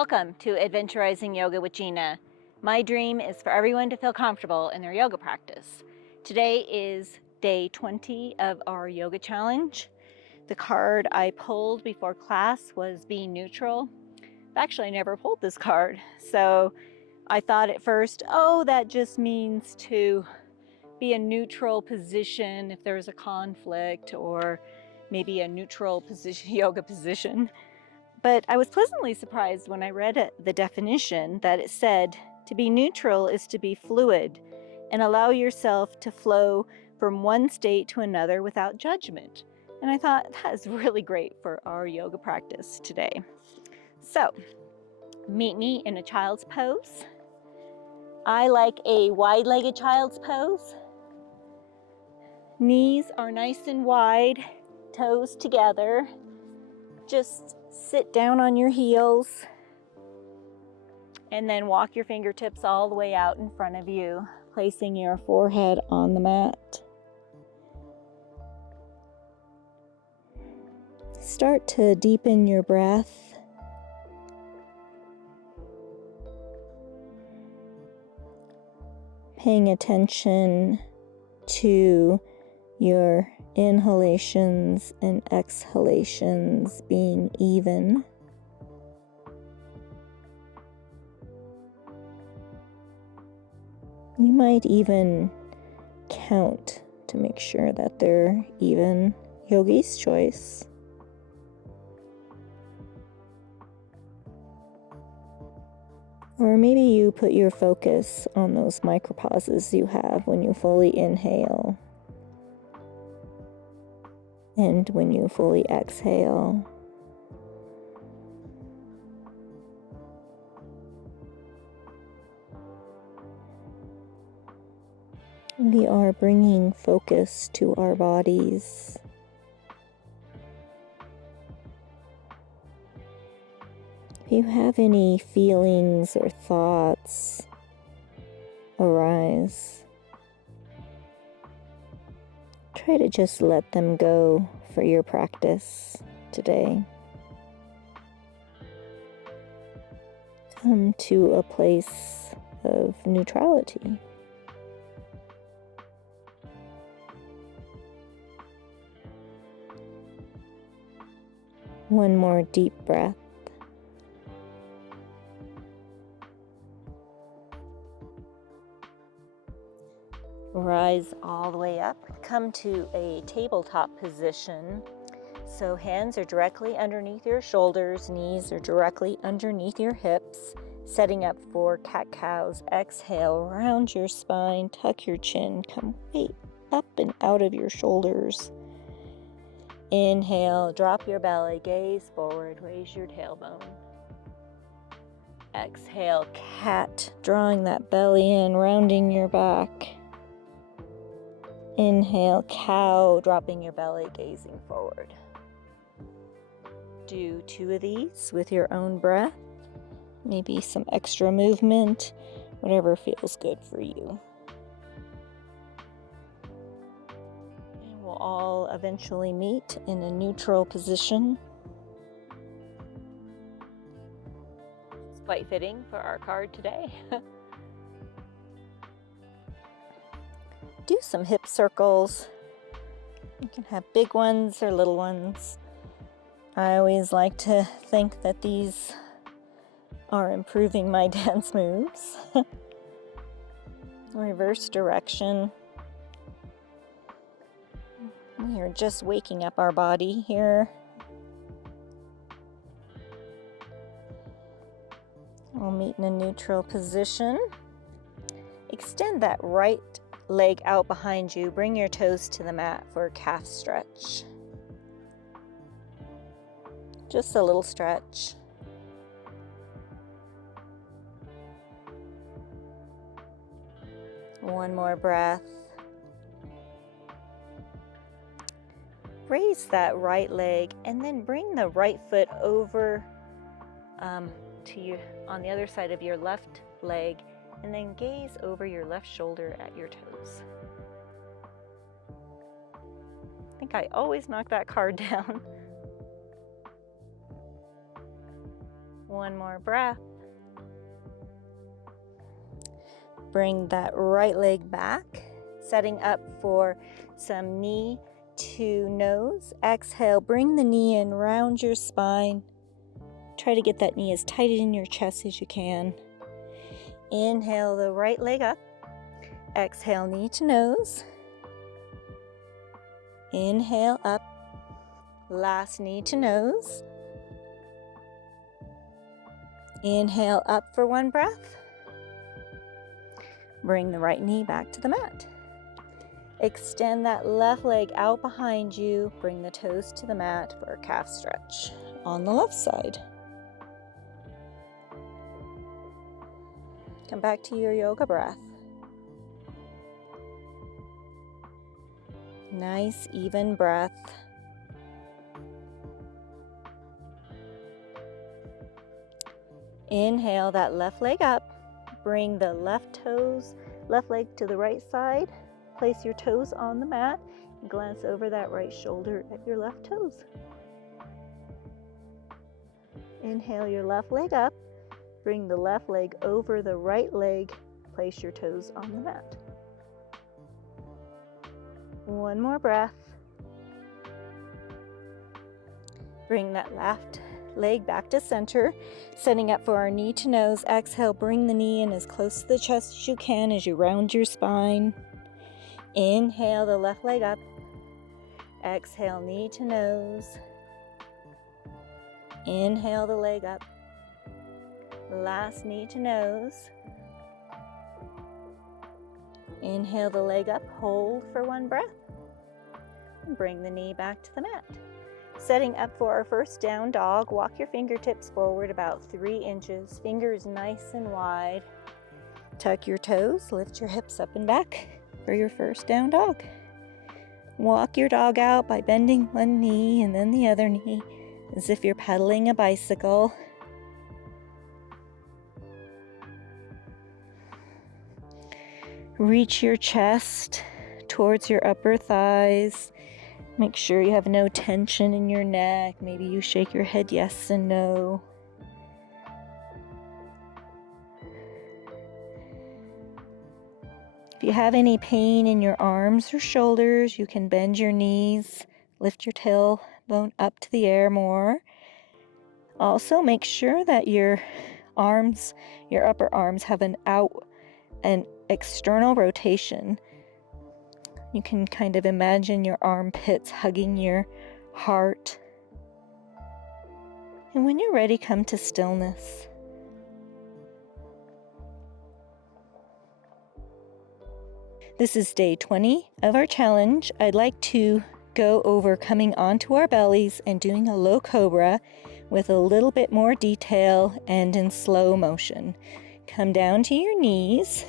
Welcome to Adventurizing Yoga with Gina. My dream is for everyone to feel comfortable in their yoga practice. Today is day 20 of our yoga challenge. The card I pulled before class was being neutral. I've actually never pulled this card, so I thought at first, oh, that just means to be a neutral position if there's a conflict, or maybe a neutral position, yoga position. But I was pleasantly surprised when I read the definition that it said to be neutral is to be fluid and allow yourself to flow from one state to another without judgment. And I thought that is really great for our yoga practice today. So, meet me in a child's pose. I like a wide-legged child's pose. Knees are nice and wide, toes together. Just sit down on your heels and then walk your fingertips all the way out in front of you, placing your forehead on the mat. Start to deepen your breath. Paying attention to your inhalations and exhalations being even. You might even count to make sure that they're even. Yogi's choice. Or maybe you put your focus on those micropauses you have when you fully inhale and when you fully exhale. We are bringing focus to our bodies. If you have any feelings or thoughts arise, try to just let them go for your practice today. Come to a place of neutrality. One more deep breath. Rise all the way up. Come to a tabletop position. So hands are directly underneath your shoulders, knees are directly underneath your hips, setting up for cat-cows. Exhale, round your spine, tuck your chin, come way up and out of your shoulders. Inhale, drop your belly, gaze forward, raise your tailbone. Exhale, cat, drawing that belly in, rounding your back. Inhale, cow, dropping your belly, gazing forward. Do 2 of these with your own breath, maybe some extra movement, whatever feels good for you. And we'll all eventually meet in a neutral position. It's quite fitting for our card today. Do some hip circles. You can have big ones or little ones. I always like to think that these are improving my dance moves. Reverse direction. We are just waking up our body here. We'll meet in a neutral position. Extend that right leg out behind you. Bring your toes to the mat for a calf stretch. Just a little stretch. One more breath. Raise that right leg and then bring the right foot over to you on the other side of your left leg, and then gaze over your left shoulder at your toes. I think I always knock that card down. One more breath. Bring that right leg back, setting up for some knee to nose. Exhale, bring the knee in, round your spine. Try to get that knee as tight in your chest as you can. Inhale the right leg up. Exhale, knee to nose. Inhale up. Last knee to nose. Inhale up for one breath. Bring the right knee back to the mat. Extend that left leg out behind you. Bring the toes to the mat for a calf stretch on the left side. Come back to your yoga breath. Nice, even breath. Inhale that left leg up. Bring the left leg to the right side. Place your toes on the mat and glance over that right shoulder at your left toes. Inhale your left leg up. Bring the left leg over the right leg. Place your toes on the mat. One more breath. Bring that left leg back to center, setting up for our knee to nose. Exhale, bring the knee in as close to the chest as you can as you round your spine. Inhale the left leg up. Exhale, knee to nose. Inhale the leg up. Last knee to nose. Inhale the leg up, hold for one breath. And bring the knee back to the mat. Setting up for our first down dog, walk your fingertips forward about 3 inches, fingers nice and wide. Tuck your toes, lift your hips up and back for your first down dog. Walk your dog out by bending one knee and then the other knee as if you're pedaling a bicycle. Reach your chest towards your upper thighs. Make sure you have no tension in your neck. Maybe you shake your head yes and no. If you have any pain in your arms or shoulders, you can bend your knees, lift your tailbone up to the air more. Also, make sure that your upper arms have an external rotation. You can kind of imagine your armpits hugging your heart. And when you're ready, come to stillness. This is day 20 of our challenge. I'd like to go over coming onto our bellies and doing a low cobra with a little bit more detail and in slow motion. Come down to your knees,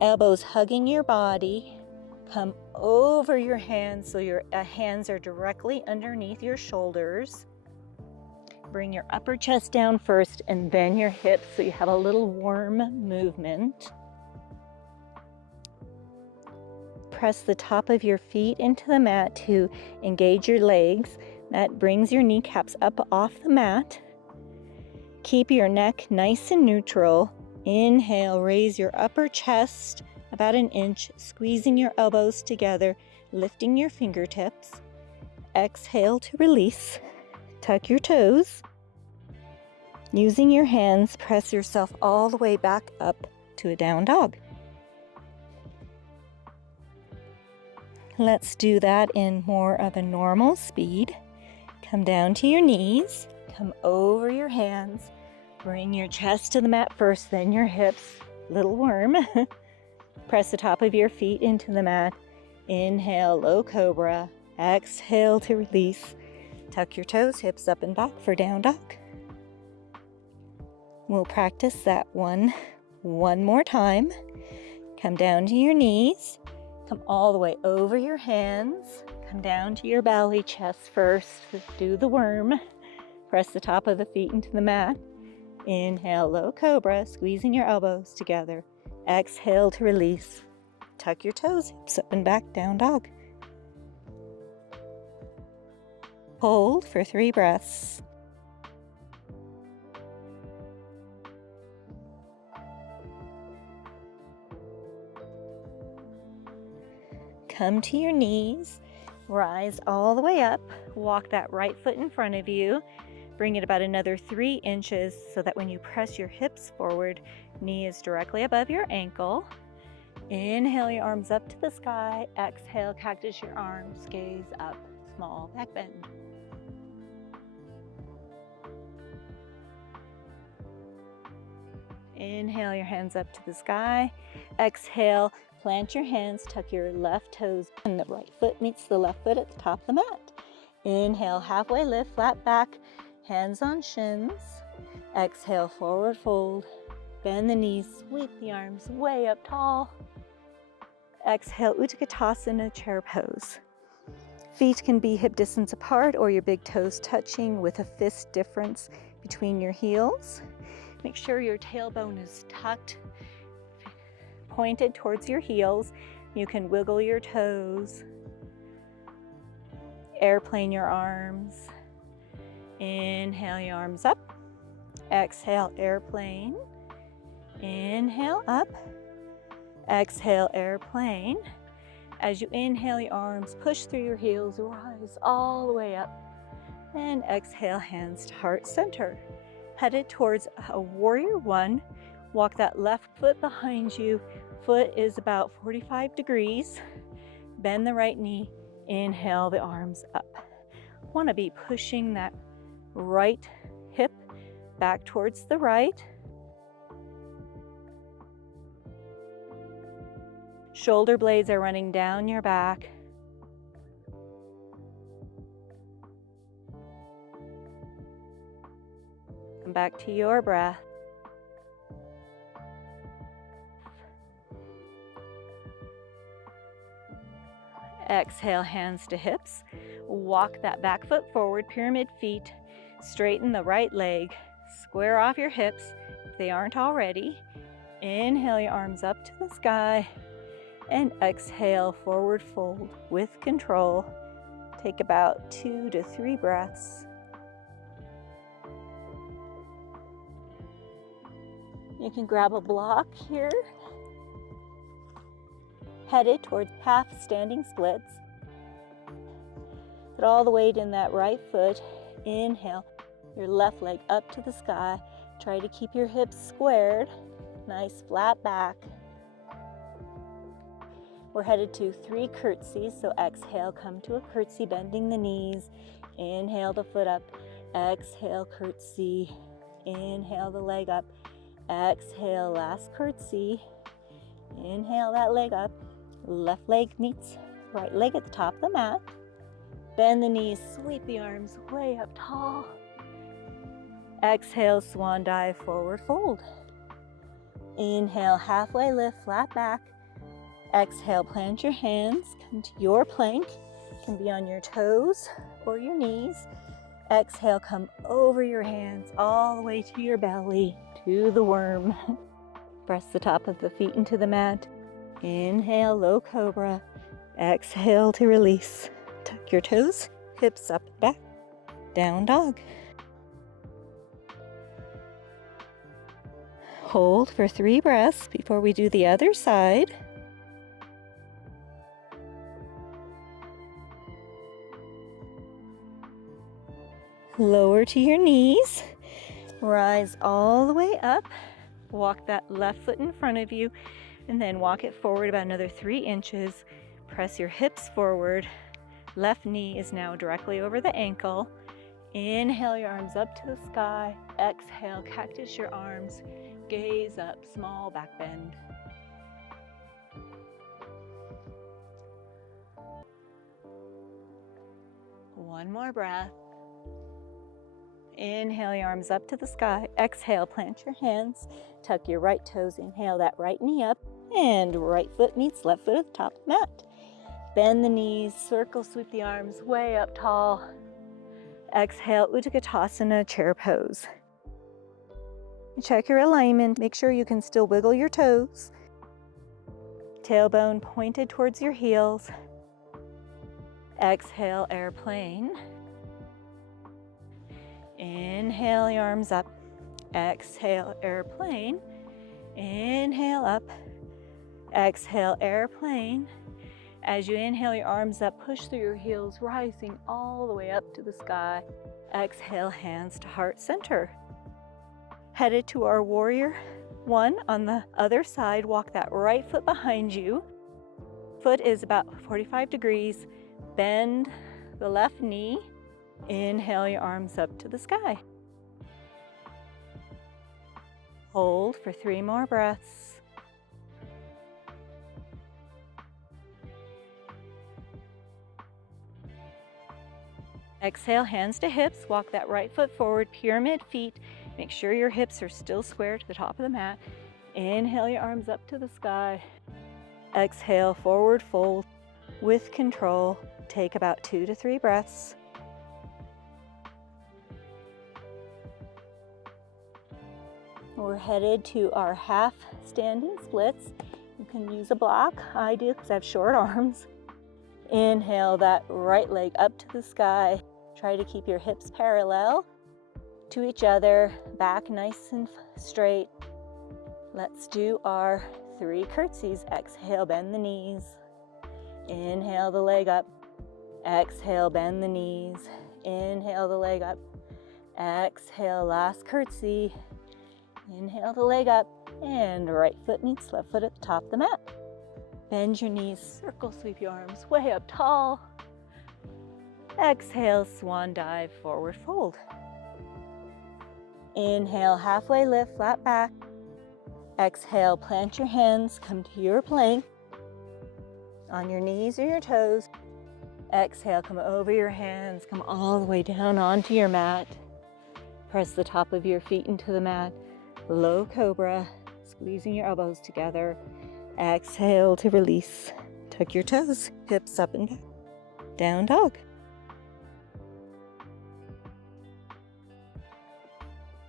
elbows hugging your body. Come over your hands so your hands are directly underneath your shoulders. Bring your upper chest down first and then your hips so you have a little warm movement. Press the top of your feet into the mat to engage your legs. That brings your kneecaps up off the mat. Keep your neck nice and neutral. Inhale, raise your upper chest about 1 inch, squeezing your elbows together, lifting your fingertips. Exhale to release. Tuck your toes. Using your hands, press yourself all the way back up to a down dog. Let's do that in more of a normal speed. Come down to your knees, come over your hands, bring your chest to the mat first, then your hips, little worm. Press the top of your feet into the mat. Inhale, low cobra. Exhale to release. Tuck your toes, hips up and back for down dog. We'll practice that one more time. Come down to your knees. Come all the way over your hands. Come down to your belly, chest first. Do the worm. Press the top of the feet into the mat. Inhale, low cobra, squeezing your elbows together. Exhale to release. Tuck your toes, hips up and back, down dog. Hold for 3 breaths. Come to your knees, rise all the way up, walk that right foot in front of you, bring it about another 3 inches so that when you press your hips forward, knee is directly above your ankle. Inhale your arms up to the sky, exhale, cactus your arms, gaze up, small back bend. Inhale your hands up to the sky, exhale, plant your hands, tuck your left toes, and the right foot meets the left foot at the top of the mat. Inhale, halfway lift, flat back, hands on shins. Exhale, forward fold, bend the knees, sweep the arms way up tall. Exhale, Utkatasana, chair pose. Feet can be hip distance apart or your big toes touching with a fist difference between your heels. Make sure your tailbone is tucked, pointed towards your heels. You can wiggle your toes, airplane your arms. Inhale your arms up, exhale, airplane. Inhale up, exhale, airplane. As you inhale your arms, push through your heels, rise all the way up, and exhale, hands to heart center. Headed towards a warrior one. Walk that left foot behind you. Foot is about 45 degrees. Bend the right knee. Inhale the arms up. Want to be pushing that right hip back towards the right. Shoulder blades are running down your back. Come back to your breath. Exhale, hands to hips. Walk that back foot forward, pyramid feet. Straighten the right leg. Square off your hips if they aren't already. Inhale your arms up to the sky. And exhale, forward fold with control. Take about 2 to 3 breaths. You can grab a block here. Headed towards half standing splits. Put all the weight in that right foot. Inhale, your left leg up to the sky. Try to keep your hips squared. Nice flat back. We're headed to 3 curtsies, so exhale, come to a curtsy, bending the knees. Inhale the foot up. Exhale, curtsy. Inhale the leg up. Exhale, last curtsy. Inhale that leg up. Left leg meets right leg at the top of the mat. Bend the knees, sweep the arms way up tall. Exhale, swan dive, forward fold. Inhale, halfway lift, flat back. Exhale, plant your hands, come to your plank. It can be on your toes or your knees. Exhale, come over your hands all the way to your belly, to the worm. Press the top of the feet into the mat. Inhale, low cobra. Exhale to release. Tuck your toes, hips up, back, down dog. Hold for 3 breaths before we do the other side. Lower to your knees. Rise all the way up. Walk that left foot in front of you and then walk it forward about another 3 inches. Press your hips forward. Left knee is now directly over the ankle. Inhale your arms up to the sky. Exhale, cactus your arms. Gaze up, small back bend. One more breath. Inhale your arms up to the sky. Exhale, plant your hands. Tuck your right toes. Inhale that right knee up. And right foot meets left foot at the top of the mat. Bend the knees, circle, sweep the arms way up tall. Exhale, Utkatasana, chair pose. Check your alignment. Make sure you can still wiggle your toes. Tailbone pointed towards your heels. Exhale, airplane. Inhale your arms up. Exhale, airplane. Inhale up. Exhale, airplane. As you inhale your arms up, push through your heels, rising all the way up to the sky. Exhale, hands to heart center. Headed to our warrior one on the other side. Walk that right foot behind you. Foot is about 45 degrees. Bend the left knee. Inhale your arms up to the sky. Hold for 3 more breaths. Exhale, hands to hips. Walk that right foot forward, pyramid feet. Make sure your hips are still square to the top of the mat. Inhale your arms up to the sky. Exhale, forward fold with control. Take about 2 to 3 breaths. We're headed to our half standing splits. You can use a block. I do because I have short arms. Inhale that right leg up to the sky. Try to keep your hips parallel to each other, back nice and straight. Let's do our 3 curtsies. Exhale, bend the knees. Inhale the leg up. Exhale, bend the knees. Inhale the leg up. Exhale, last curtsy. Inhale the leg up, and right foot meets left foot at the top of the mat. Bend your knees, circle sweep your arms way up tall. Exhale, swan dive, forward fold. Inhale, halfway lift, flat back. Exhale, plant your hands, come to your plank. On your knees or your toes. Exhale, come over your hands, come all the way down onto your mat. Press the top of your feet into the mat. Low cobra, squeezing your elbows together. Exhale to release. Tuck your toes, hips up and back. Down dog.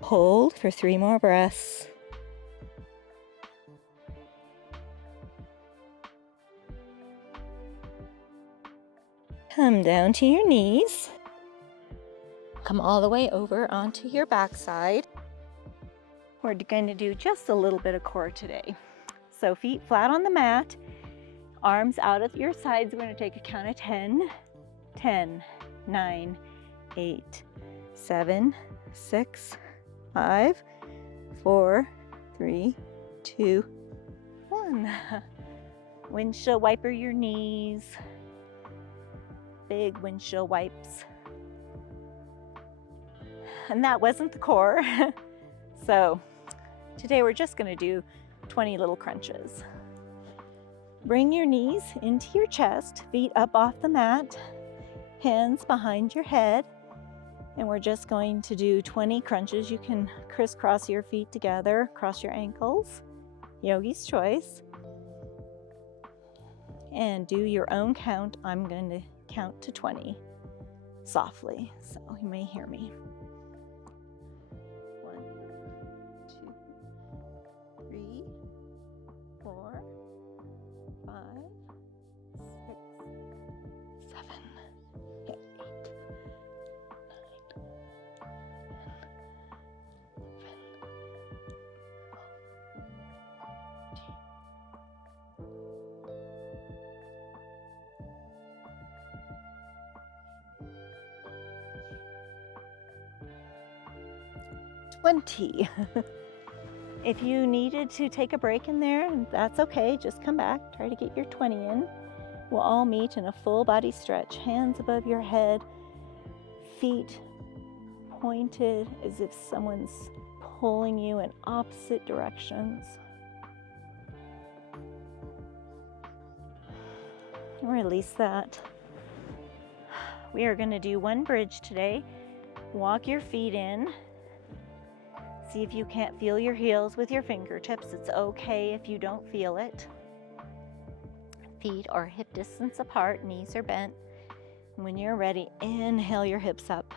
Hold for 3 more breaths. Come down to your knees. Come all the way over onto your backside. We're going to do just a little bit of core today. So feet flat on the mat, arms out at your sides. We're going to take a count of 10. 10, 9, 8, 7, 6, 5, 4, 3, 2, 1. Windshield wiper your knees. Big windshield wipes. And that wasn't the core. So today we're just going to do 20 little crunches. Bring your knees into your chest, feet up off the mat, hands behind your head, and we're just going to do 20 crunches. You can crisscross your feet together, cross your ankles, yogi's choice, and do your own count. I'm going to count to 20 softly, so you may hear me. 1, 2, 3, 4, 5, 6, 7, 8, 20. If you needed to take a break in there, that's okay. Just come back. Try to get your 20 in. We'll all meet in a full body stretch. Hands above your head, feet pointed as if someone's pulling you in opposite directions. Release that. We are going to do one bridge today. Walk your feet in. See if you can't feel your heels with your fingertips. It's okay if you don't feel it. Feet are hip distance apart, knees are bent. When you're ready, inhale your hips up.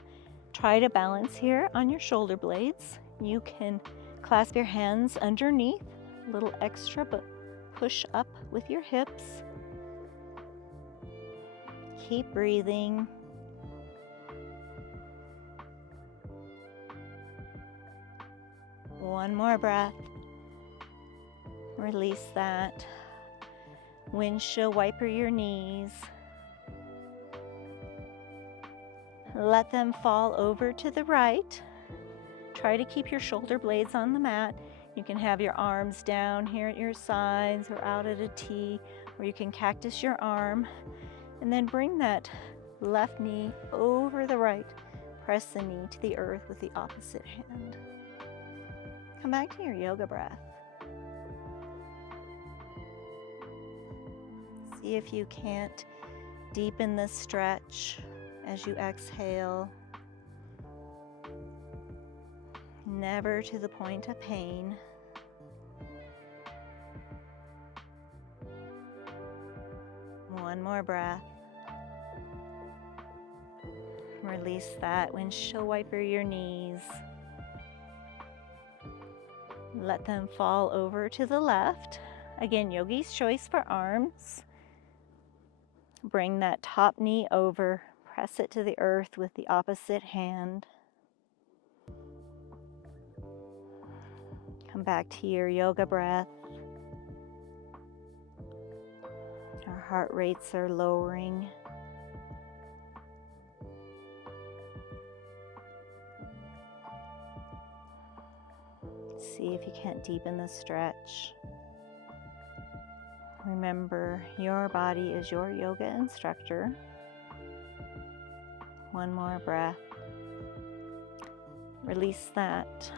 Try to balance here on your shoulder blades. You can clasp your hands underneath, a little extra, but push up with your hips. Keep breathing. One more breath. Release that. Windshield wiper your knees. Let them fall over to the right. Try to keep your shoulder blades on the mat. You can have your arms down here at your sides or out at a T, or you can cactus your arm. And then bring that left knee over the right. Press the knee to the earth with the opposite hand. Come back to your yoga breath. See if you can't deepen the stretch as you exhale. Never to the point of pain. One more breath. Release that. Windshield wiper your knees. Let them fall over to the left. Again, yogi's choice for arms. Bring that top knee over. Press it to the earth with the opposite hand. Come back to your yoga breath. Our heart rates are lowering. See if you can't deepen the stretch. Remember, your body is your yoga instructor. One more breath. Release that.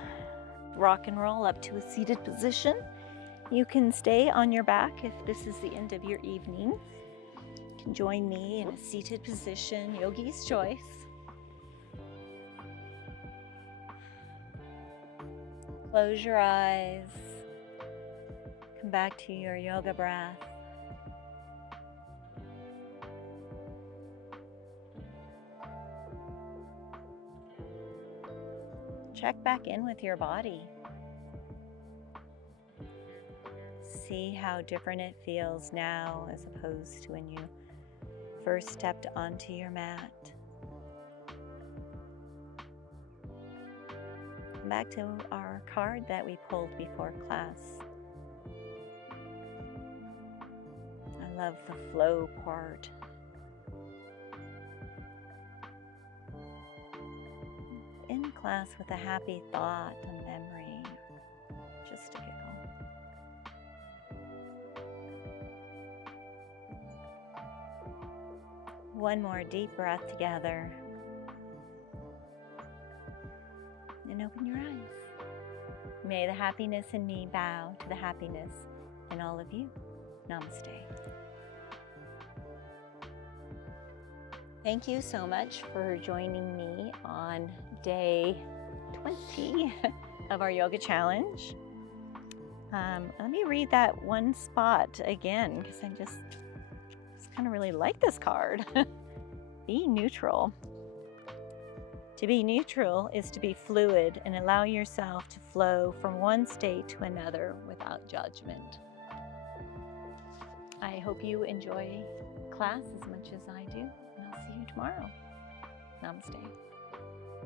Rock and roll up to a seated position. You can stay on your back if this is the end of your evening. You can join me in a seated position, yogi's choice. Close your eyes. Come back to your yoga breath. Check back in with your body. See how different it feels now as opposed to when you first stepped onto your mat. Back to our card that we pulled before class. I love the flow part. In class with a happy thought, a memory, just a giggle. One more deep breath together. And open your eyes. May the happiness in me bow to the happiness in all of you. Namaste. Thank you so much for joining me on day 20 of our yoga challenge. Let me read that one spot again because I just kind of really like this card. Be neutral. To be neutral is to be fluid and allow yourself to flow from one state to another without judgment. I hope you enjoy class as much as I do, and I'll see you tomorrow. Namaste.